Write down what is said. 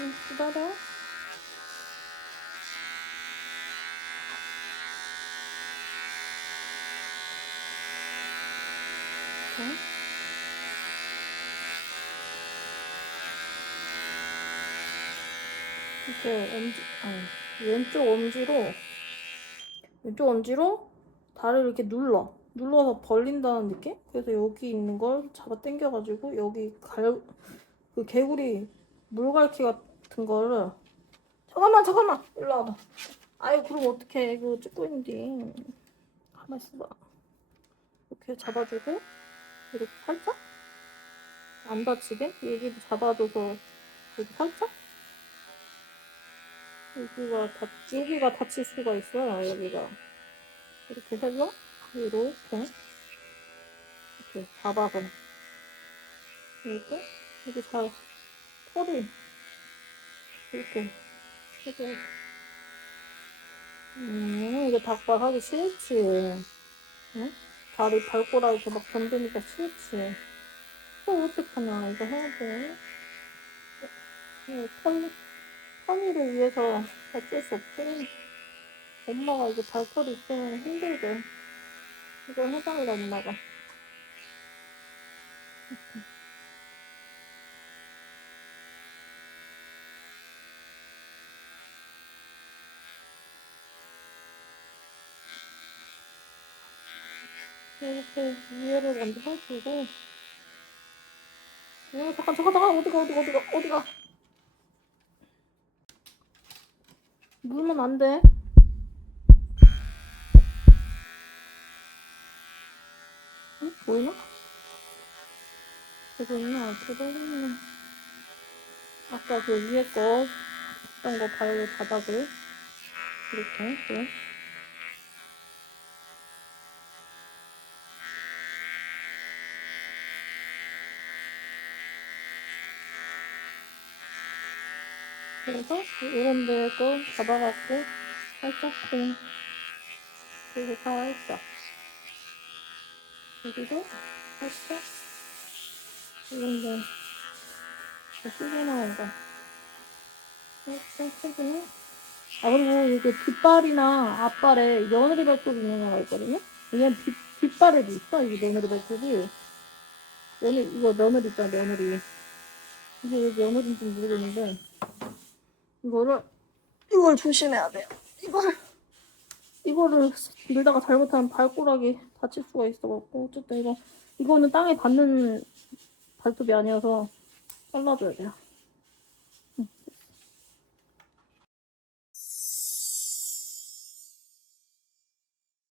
응, 기다려. 자. 이렇게 엄지, 아니, 왼쪽 엄지로, 왼쪽 엄지로 다리를 이렇게 눌러. 눌러서 벌린다는 느낌? 그래서 여기 있는 걸 잡아 당겨가지고 여기 갈, 그 개구리 물갈퀴 같은 거를. 잠깐만 잠깐만. 일로 와봐. 아유 그럼 어떡해. 이거 찍고 있는데. 가만 있어봐. 이렇게 잡아주고 이렇게 살짝? 안 다치게? 여기도 잡아줘서 이렇게 살짝? 여기가 다 여기가 다칠 수가 있어요 여기가. 이렇게 해서 이렇게 이렇게 잡아서. 이렇게? 이렇게 잘 털이 이렇게. 이렇게. 음 이게 닭발 하기 싫지. 응? 다리 발꼬락 이렇게 막 던지니까 싫지. 또 어떡하냐 이거 해야 돼. 턴, 턴이를 위해서 어쩔 수 없지. 엄마가 이제 발털이 있으면 힘들대. 이거 해달라 엄마가 이렇게 위에를 먼저 해주고 어, 잠깐 잠깐 잠깐 어디가 어디가 어디가 어디가 물면 안돼 응? 보이나? 저거 있나? 저거 있나? 아까 그 위에 거 했던 거 바로 바닥을 이렇게 네. 그래서 이런 데도 잡아갖고 살짝 좀 그리고 살짝 여기도 살짝 이런 데 세게 나온다 살짝 세게 아 그리고 이게 뒷발이나 앞발에 며느리 발톱이 있는 애가 있거든요? 뒷, 뒷발에도 있어 이게 며느리 발톱이? 며느리 이거 며느리 있잖아 며느리. 이게 왜 며느리인지 모르겠는데 이거를 이걸 조심해야 돼요. 이거를 이거를 밀다가 잘못하면 발꼬락이 다칠 수가 있어갖고 어쨌든 이거 이거는 땅에 닿는 발톱이 아니어서 잘라줘야 돼요.